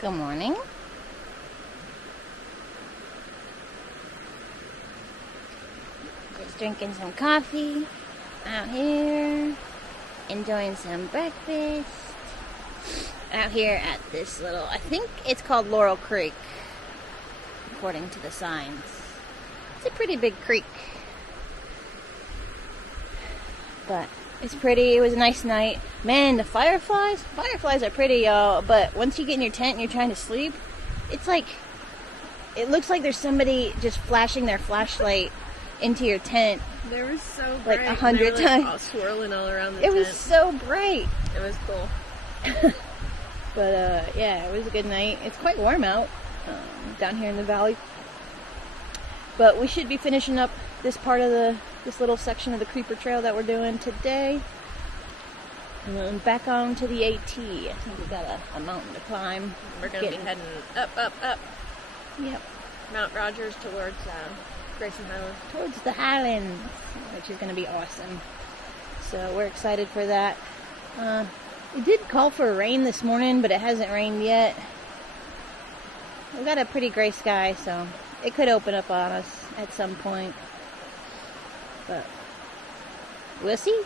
Good morning. Just drinking some coffee out here, enjoying some breakfast out here at this little, I think it's called Laurel Creek, according to the signs. It's a pretty big creek, but it's pretty. It was a nice night. Man, the fireflies are pretty, y'all. But once you get in your tent and you're trying to sleep, it's like, it looks like there's somebody just flashing their flashlight into your tent. They were so bright. Like 100 times. Like all swirling all around the tent. It was so bright. It was cool. But yeah, it was a good night. It's quite warm out down here in the valley. But we should be finishing up this part of this little section of the creeper trail that we're doing today. And then back on to the AT. I think we got a mountain to climb. We're going to be heading up. Yep. Mount Rogers towards Grayson Highlands. Towards the Highlands, which is going to be awesome. So we're excited for that. It did call for rain this morning, but it hasn't rained yet. We've got a pretty gray sky, so it could open up on us at some point. But we'll see.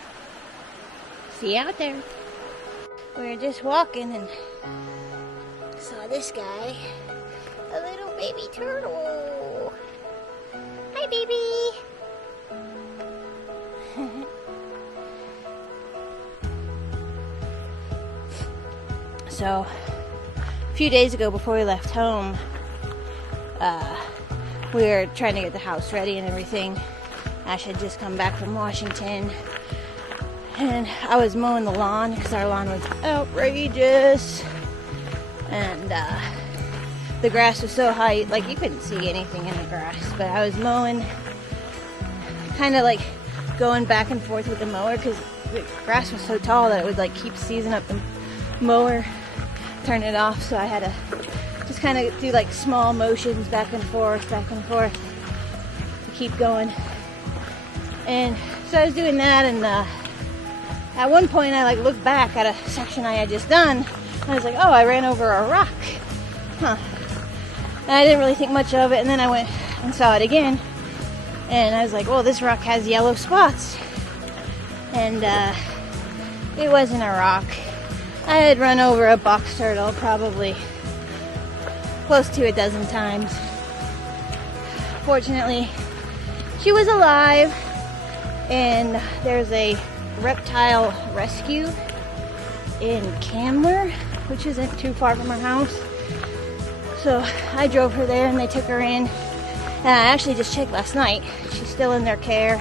See you out there. We're just walking and saw this guy. A little baby turtle. Hi, baby. So, a few days ago before we left home, we were trying to get the house ready and everything. Ash had just come back from Washington, and I was mowing the lawn because our lawn was outrageous, and the grass was so high, like you couldn't see anything in the grass, but I was mowing, kind of like going back and forth with the mower because the grass was so tall that it would like keep seizing up the mower, turn it off, so I had to just kind of do like small motions back and forth to keep going. And so I was doing that, and at one point I like looked back at a section I had just done, and I was like, oh, I ran over a rock. Huh. And I didn't really think much of it, and then I went and saw it again, and I was like, well, this rock has yellow spots. And it wasn't a rock. I had run over a box turtle probably close to a dozen times. Fortunately, she was alive, and there's a reptile rescue in Candler, which isn't too far from our house. So I drove her there and they took her in. And I actually just checked last night. She's still in their care.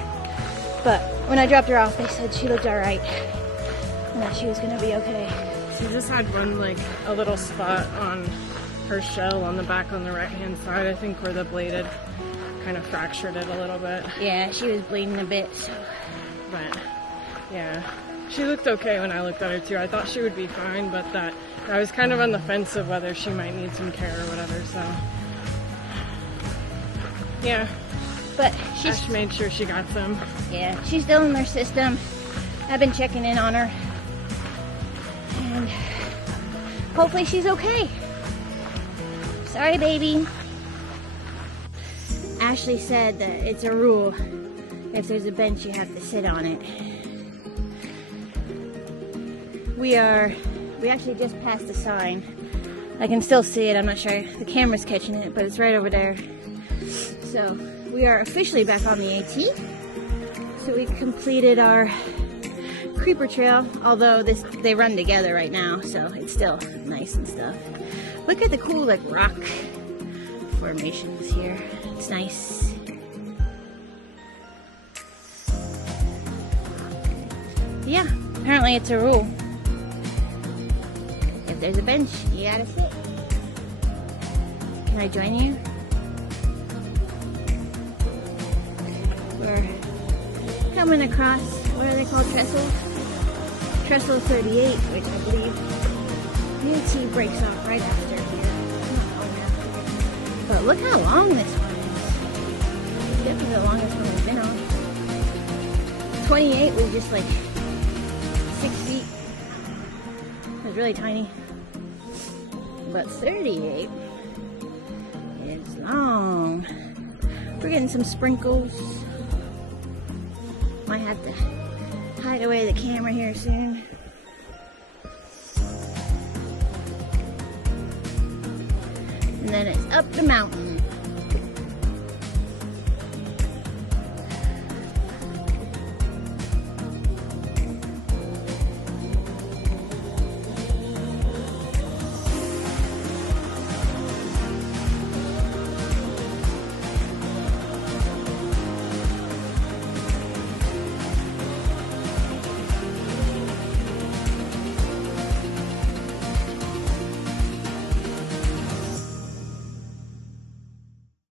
But when I dropped her off, they said she looked alright and that she was going to be okay. She just had one, like, a little spot on her shell on the back on the right-hand side, I think, where the blade had kind of fractured it a little bit. Yeah, she was bleeding a bit, so. But, yeah. She looked okay when I looked at her, too. I thought she would be fine, but that I was kind of on the fence of whether she might need some care or whatever, so. Yeah. But Ash made sure she got some. Yeah, she's still in their system. I've been checking in on her. And hopefully she's okay. Sorry, baby. Ashley said that it's a rule. If there's a bench, you have to sit on it. We actually just passed a sign. I can still see it. I'm not sure the camera's catching it, but it's right over there. So we are officially back on the AT. So we completed our creeper trail, although they run together right now, so it's still nice and stuff. Look at the cool like rock formations here. It's nice. Yeah, apparently it's a rule. If there's a bench, you gotta sit. Can I join you? We're coming across, what are they called, trestles? Trestle 38, which I believe UT breaks off right after here. But look how long this one is. It's definitely the longest one we've been on. 28 was just like 6 feet. It was really tiny. but 38 is long. We're getting some sprinkles. Might have to hide away the camera here soon. And then it's up the mountain.